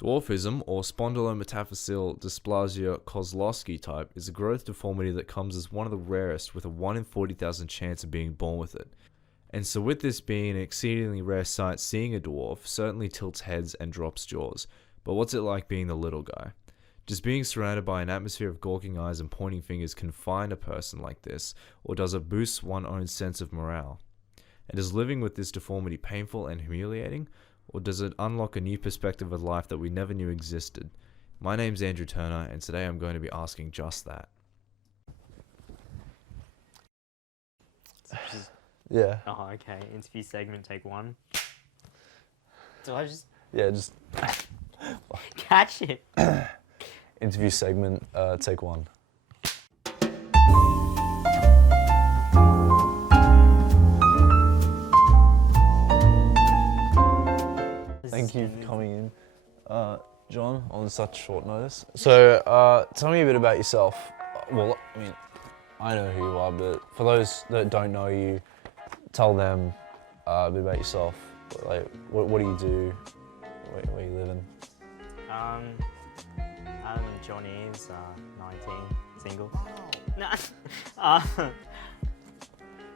Dwarfism, or spondylometaphyseal dysplasia Kozlowski type, is a growth deformity that comes as one of the rarest, with a 1 in 40,000 chance of being born with it. And so with this being an exceedingly rare sight, seeing a dwarf certainly tilts heads and drops jaws. But what's it like being the little guy? Does being surrounded by an atmosphere of gawking eyes and pointing fingers confine a person like this, or does it boost one's own sense of morale? And is living with this deformity painful and humiliating? Or does it unlock a new perspective of life that we never knew existed? My name's Andrew Turner, and today I'm going to be asking just that. Yeah. Oh, okay. Interview segment, take one. Do I just Yeah, just catch it? interview segment, take one. Thank you for coming in, John, on such short notice. So, tell me a bit about yourself. Well, I mean, I know who you are, but for those that don't know you, tell them a bit about yourself. Like, what do you do? Where you living? I'm John Eves, 19, single. No.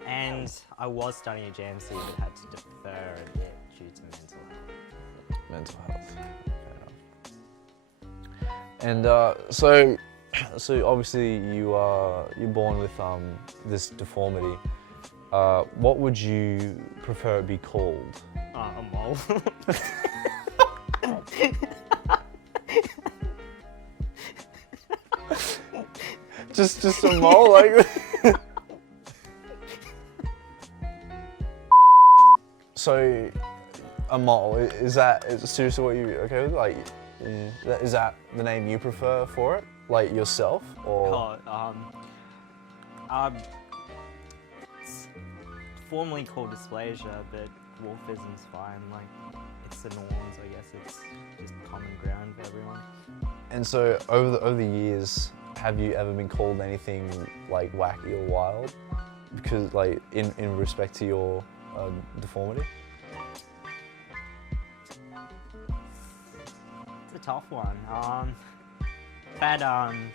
And I was studying at JMC, but had to defer a bit due to mental health. Fair enough. And so obviously you're born with this deformity. What would you prefer it be called? A mole. just a mole, like. So, a mole, is seriously what you okay with? Like, is that the name you prefer for it? Like yourself, or? It's formally called dysplasia, but dwarfism's fine. Like, it's the norms, I guess. It's just common ground for everyone. And so, over the years, have you ever been called anything like wacky or wild? Because, like, in respect to your deformity? It's a tough one. I've had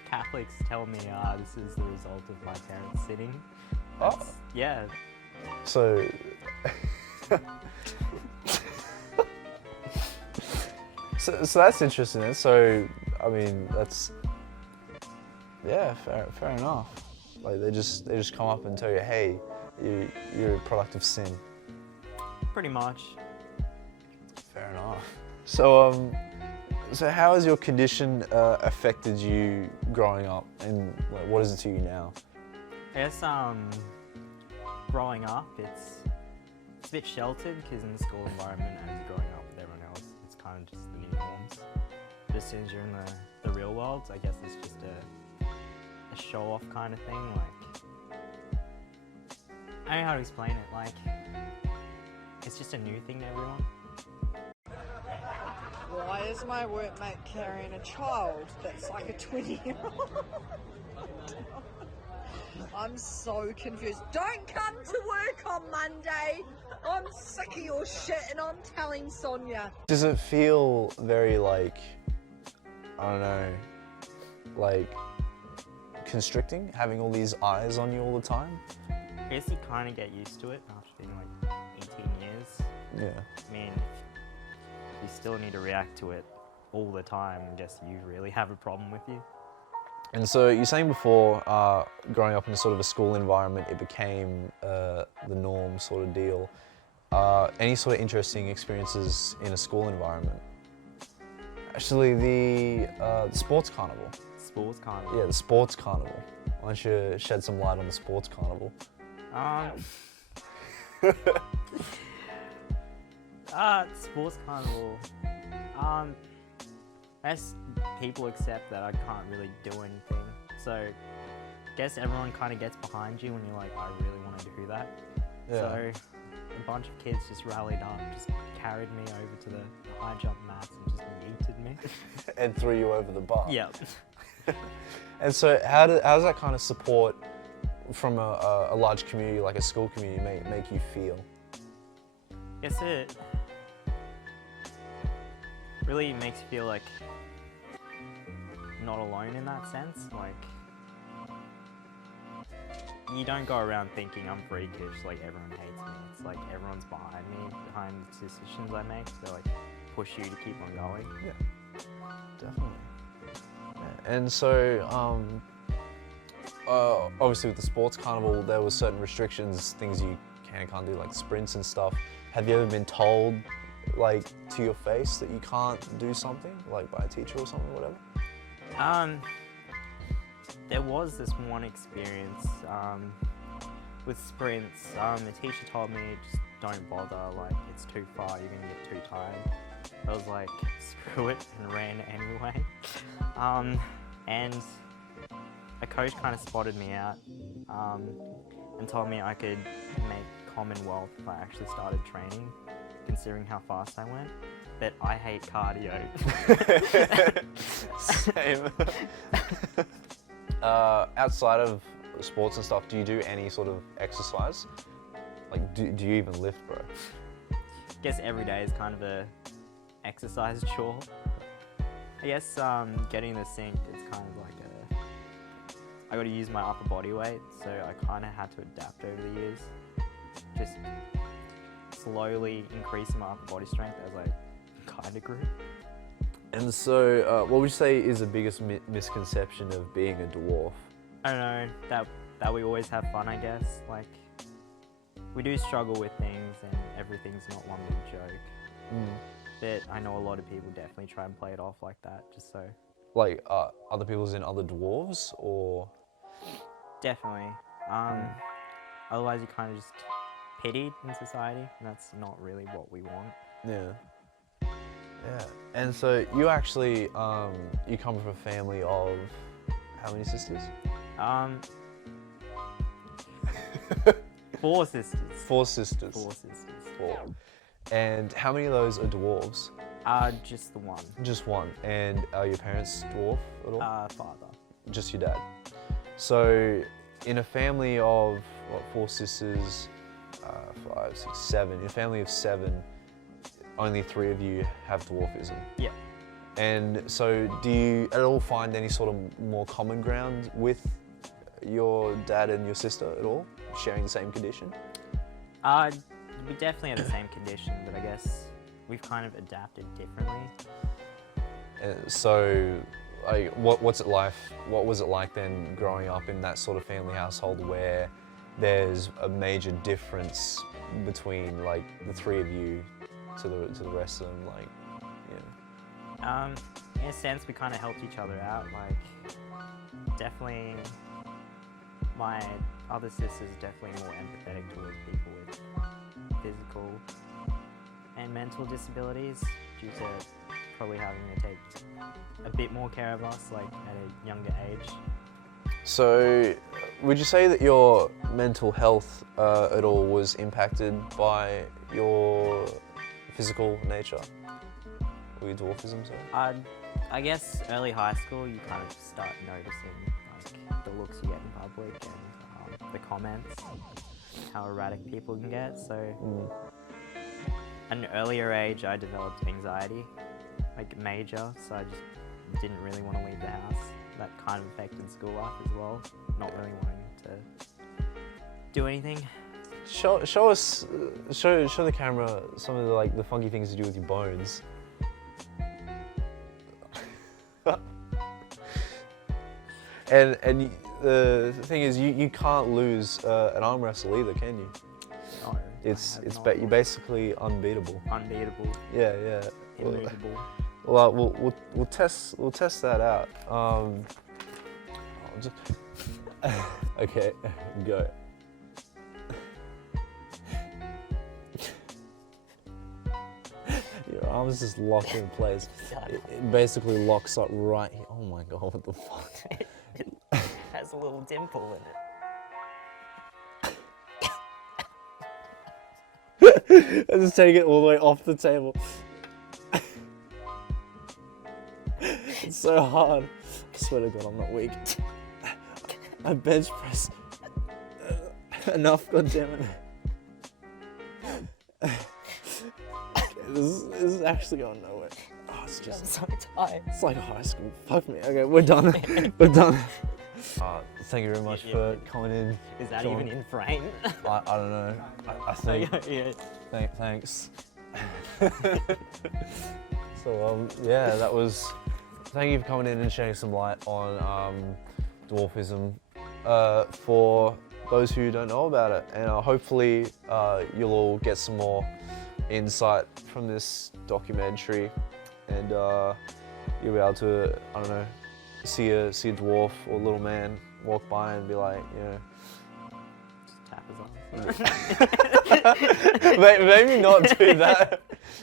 Catholics tell me this is the result of my parents sinning. Oh. Yeah. So, so that's interesting. So, I mean, that's, yeah, fair enough. Like they just come up and tell you, hey, you're a product of sin. Pretty much. Fair enough. So so how has your condition affected you growing up, and like, what is it to you now? I guess growing up, it's a bit sheltered because in the school environment, as growing up with everyone else, it's kind of just the new norms. But as soon as you're in the real world, I guess it's just a show-off kind of thing. Like, I don't know how to explain it. Like, it's just a new thing to everyone. Why is my workmate carrying a child that's like a 20-year-old? I'm so confused. Don't come to work on Monday. I'm sick of your shit and I'm telling Sonia. Does it feel very like, I don't know, like constricting, having all these eyes on you all the time? I guess you kind of get used to it after being like 18 years. Yeah. I mean, you still need to react to it all the time. I guess you really have a problem with you. And so you're saying before, growing up in a sort of a school environment, it became the norm sort of deal. Any sort of interesting experiences in a school environment? Actually, the sports carnival. Sports carnival? Yeah, the sports carnival. Why don't you shed some light on the sports carnival? Sports carnival. I guess people accept that I can't really do anything. So, I guess everyone kind of gets behind you when you're like, I really want to do that. Yeah. So, a bunch of kids just rallied up, just carried me over to the high jump mats and just yeeted me. And threw you over the bar. Yep. And so how does that kind of support from a large community, like a school community, make you feel? Guess it really makes you feel like not alone in that sense. Like, you don't go around thinking I'm freakish, like everyone hates me. It's like everyone's behind me, behind the decisions I make. They like push you to keep on going. Yeah, definitely. Yeah. And so, obviously with the sports carnival, there were certain restrictions, things you can and can't do, like sprints and stuff. Have you ever been told, like, to your face that you can't do something, like by a teacher or something, whatever? There was this one experience with sprints. The teacher told me just don't bother, like it's too far, you're gonna get too tired. I was like, screw it, and ran anyway. And a coach kind of spotted me out and told me I could make Commonwealth if I actually started training, considering how fast I went. But I hate cardio. Same. Outside of sports and stuff, do you do any sort of exercise? Like, do you even lift, bro? I guess every day is kind of a exercise chore. I guess getting the sink, it's kind of like I got to use my upper body weight, so I kind of had to adapt over the years. Just slowly increasing my upper body strength as I kind of grew. And so, what would you say is the biggest misconception of being a dwarf? I don't know, that we always have fun, I guess. Like, we do struggle with things and everything's not one big joke. But I know a lot of people definitely try and play it off like that, just so. Like, other people's in other dwarves, or? Definitely. Otherwise you kind of just pitied in society, and that's not really what we want. Yeah. Yeah. And so you actually, you come from a family of how many sisters? 4 sisters. 4 sisters. 4 sisters. 4. And how many of those are dwarves? Just the one. Just one. And are your parents dwarf at all? Father. Just your dad. So in a family of, what, 4 sisters, 5, 6, 7, in a family of 7, only 3 of you have dwarfism. Yeah. And so do you at all find any sort of more common ground with your dad and your sister at all, sharing the same condition? We definitely have the same condition, but I guess we've kind of adapted differently. So, like, what was it like then growing up in that sort of family household where there's a major difference between like the 3 of you to the rest of them, like, yeah. In a sense, we kind of helped each other out. Like, definitely, my other sister's definitely more empathetic towards people with physical and mental disabilities due to probably having to take a bit more care of us, like at a younger age. So, would you say that your mental health at all was impacted by your physical nature? Or your dwarfism, sorry? I guess early high school, you kind of start noticing like the looks you get in public and the comments, how erratic people can get. So, at an earlier age, I developed anxiety, like major. So I just didn't really want to leave the house. That kind of affected school life as well. Not really wanting to do anything. Show the camera some of the funky things to do with your bones. and the thing is, you can't lose an arm wrestle either, can you? No. You're basically unbeatable. Unbeatable. Yeah. Immovable. Well, we'll test that out. Okay, go. Your arm's just locked in place. It basically locks up right here. Oh my god, what the fuck? It has a little dimple in it. I just take it all the way off the table. It's so hard. I swear to God, I'm not weak. I bench press enough, goddammit. This is actually going nowhere. Oh, it's It's just, so tired. it's like high school. Fuck me. Okay, we're done. We're done. Thank you very much for coming in. Is that John. even in frame? I don't know. I think. yeah. Thanks. So yeah, that was. Thank you for coming in and shedding some light on dwarfism. For those who don't know about it, and hopefully you'll all get some more insight from this documentary, and you'll be able to, I don't know, see a dwarf or a little man walk by and be like, you know. Tap his arm. Maybe not do that.